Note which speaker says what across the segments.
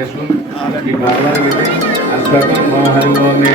Speaker 1: చేస్తూ ఈ భాగానికి అశ్వకం మోహన్ మోహన్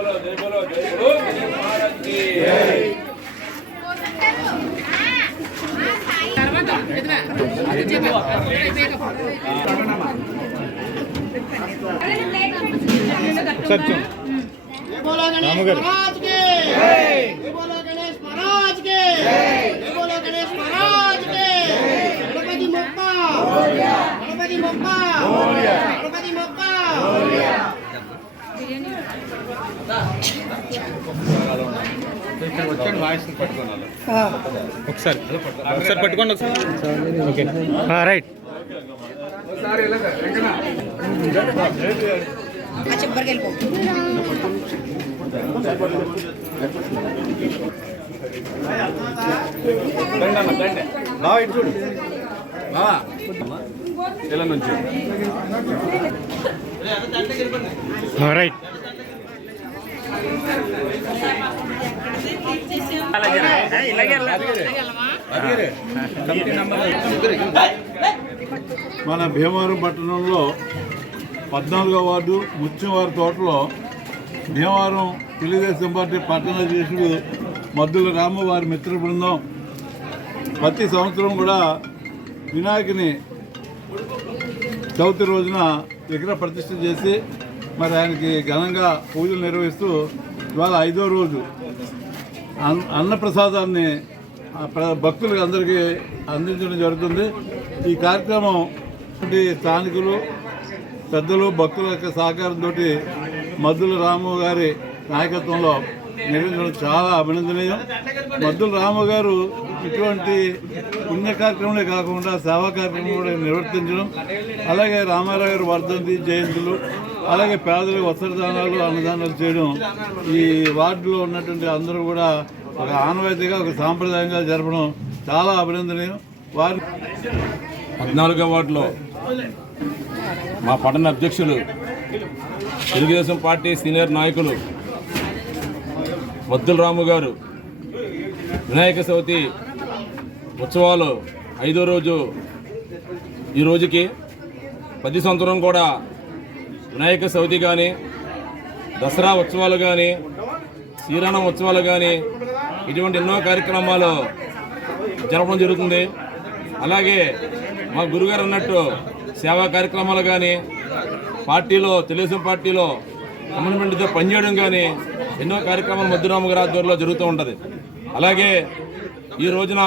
Speaker 2: सच्चो రామగారు గణపతి ముప్ప
Speaker 3: ఒకసారి ఒకసారి పట్టుకోండి ఒకసారి ఓకే రైట్
Speaker 1: ఇలా నుంచి
Speaker 3: రైట్
Speaker 4: మన భీమవరం పట్టణంలో పద్నాలుగో వార్డు ముత్యంవారి తోటలో భీమవరం తెలుగుదేశం పార్టీ పట్టణ అధ్యక్షుడు మద్దుల రాము వారి మిత్ర బృందం. ప్రతి సంవత్సరం కూడా వినాయకుని చవితి రోజున విగ్రహ ప్రతిష్ఠ చేసి మరి ఆయనకి ఘనంగా పూజలు నిర్వహిస్తూ ఇవాళ ఐదో రోజు అన్నప్రసాదాన్ని ఆ భక్తులకు అందరికీ అందించడం జరుగుతుంది. ఈ కార్యక్రమం స్థానికులు పెద్దలు భక్తుల యొక్క సహకారంతో మద్దుల రాము గారి నాయకత్వంలో నిర్వహించడం చాలా అభినందనీయం. మద్దుల రాము గారు ఇటువంటి పుణ్య కార్యక్రమమే కాకుండా సేవా కార్యక్రమం కూడా నిర్వర్తించడం అలాగే రామారావు గారి వర్ధంతి జయంతులు అలాగే పేదలకు వస్త్రదానాలు అన్నదానాలు చేయడం ఈ వార్డులో ఉన్నటువంటి అందరూ కూడా ఒక ఆనవాయితీగా ఒక సాంప్రదాయంగా జరపడం చాలా అభినందనీయం. వారి
Speaker 5: పద్నాలుగో వార్డులో మా పట్టణ అధ్యక్షులు తెలుగుదేశం పార్టీ సీనియర్ నాయకులు మద్దుల రాము గారు వినాయక చవితి ఉత్సవాలు ఐదో రోజు ఈ రోజుకి ప్రతి సంవత్సరం కూడా వినాయక చవితి కానీ దసరా ఉత్సవాలు కానీ శ్రీరామ ఉత్సవాలు కానీ ఇటువంటి ఎన్నో కార్యక్రమాలు జరపడం జరుగుతుంది. అలాగే మా గురుగారు అన్నట్టు సేవా కార్యక్రమాలు కానీ పార్టీలో తెలుగుదేశం పార్టీలో కమ్యూనిమెంట్తో పనిచేయడం కానీ ఎన్నో కార్యక్రమాలు మధురామ గారి ఆధ్వర్యంలో జరుగుతూ ఉంటుంది. అలాగే ఈ రోజున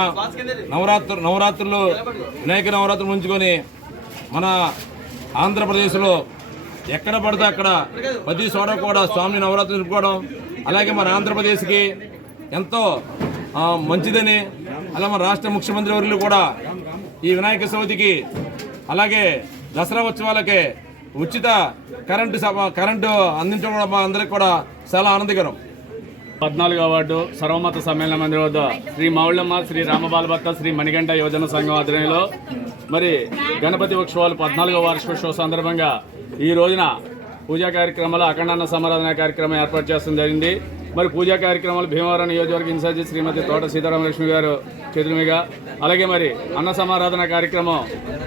Speaker 5: నవరాత్రు నవరాత్రులు వినాయక నవరాత్రులు ఉంచుకొని మన ఆంధ్రప్రదేశ్లో ఎక్కడ పడితే అక్కడ ప్రతి చోట కూడా స్వామి నవరాత్రులు జరుపుకోవడం అలాగే మన ఆంధ్రప్రదేశ్కి ఎంతో మంచిదని. అలా మన రాష్ట్ర ముఖ్యమంత్రి వర్యులు కూడా ఈ వినాయక చవితికి అలాగే దసరా ఉత్సవాలకి ఉచిత కరెంటు కరెంటు అందించడం కూడా మా అందరికి కూడా చాలా ఆనందకరం.
Speaker 6: పద్నాలుగో వార్డు సర్వమత సమ్మేళన మందిరం వద్ద శ్రీ మౌళమ్మ శ్రీ రామబాలభక్త శ్రీ మణిగంట యోజన సంఘం ఆధ్వర్యంలో. మరి గణపతి ఉత్సవాలు పద్నాలుగో వార్షికోత్సవ సందర్భంగా ఈ రోజున పూజా కార్యక్రమాలు అఖండాన్న సమారాధన కార్యక్రమం ఏర్పాటు చేస్తడం జరిగింది. మరి పూజా కార్యక్రమాలు భీమవరం నియోజకవర్గ ఇన్ఛార్జి శ్రీమతి తోట సీతారామలక్ష్మి గారు చేతులమీగా అలాగే మరి అన్న సమారాధన కార్యక్రమం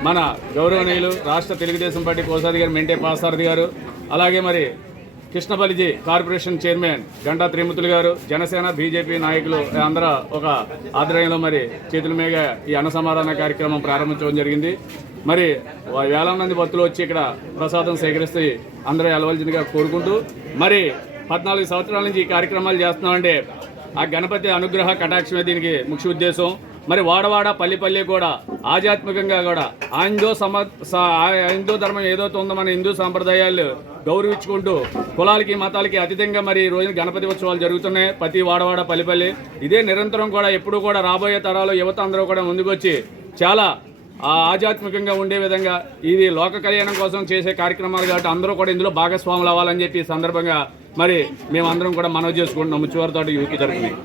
Speaker 6: మన గౌరవనీయులు రాష్ట్ర తెలుగుదేశం పార్టీ కోశాధికారి మెంటే పాసారథి గారు. అలాగే మరి కృష్ణబలిజీ కార్పొరేషన్ చైర్మన్ గంటా త్రిమూర్తులు గారు జనసేన బీజేపీ నాయకులు అందరూ ఒక ఆధ్వర్యంలో మరి చేతుల మీద ఈ అన్న సమాధాన కార్యక్రమం ప్రారంభించడం జరిగింది. మరి వేల మంది భక్తులు వచ్చి ఇక్కడ ప్రసాదం సేకరిస్తే అందరూ వెళ్ళవలసిందిగా కోరుకుంటూ మరి పద్నాలుగు సంవత్సరాల నుంచి ఈ కార్యక్రమాలు చేస్తున్నామంటే ఆ గణపతి అనుగ్రహ కటాక్షమే దీనికి ముఖ్య ఉద్దేశం. మరి వాడవాడ పల్లి పల్లి కూడా ఆధ్యాత్మికంగా కూడా ఆ హిందూ సమ హిందూ ధర్మం ఏదైతే ఉందో మన హిందూ సాంప్రదాయాలు గౌరవించుకుంటూ కులాలకి మతాలకి అతీతంగా మరి ఈ రోజున గణపతి ఉత్సవాలు జరుగుతున్నాయి ప్రతి వాడవాడ పల్లిపల్లి ఇదే నిరంతరం కూడా ఎప్పుడు కూడా రాబోయే తరాలు యువత అందరూ కూడా ముందుకొచ్చి చాలా ఆ ఆధ్యాత్మికంగా ఉండే విధంగా ఇది లోక కళ్యాణం కోసం చేసే కార్యక్రమాలు కాబట్టి అందరూ కూడా ఇందులో భాగస్వాములు అవ్వాలని చెప్పి ఈ సందర్భంగా మరి మేమందరం కూడా మనవి చేసుకుంటున్నాము చివరితోటి యూకి జరుగుతుంది.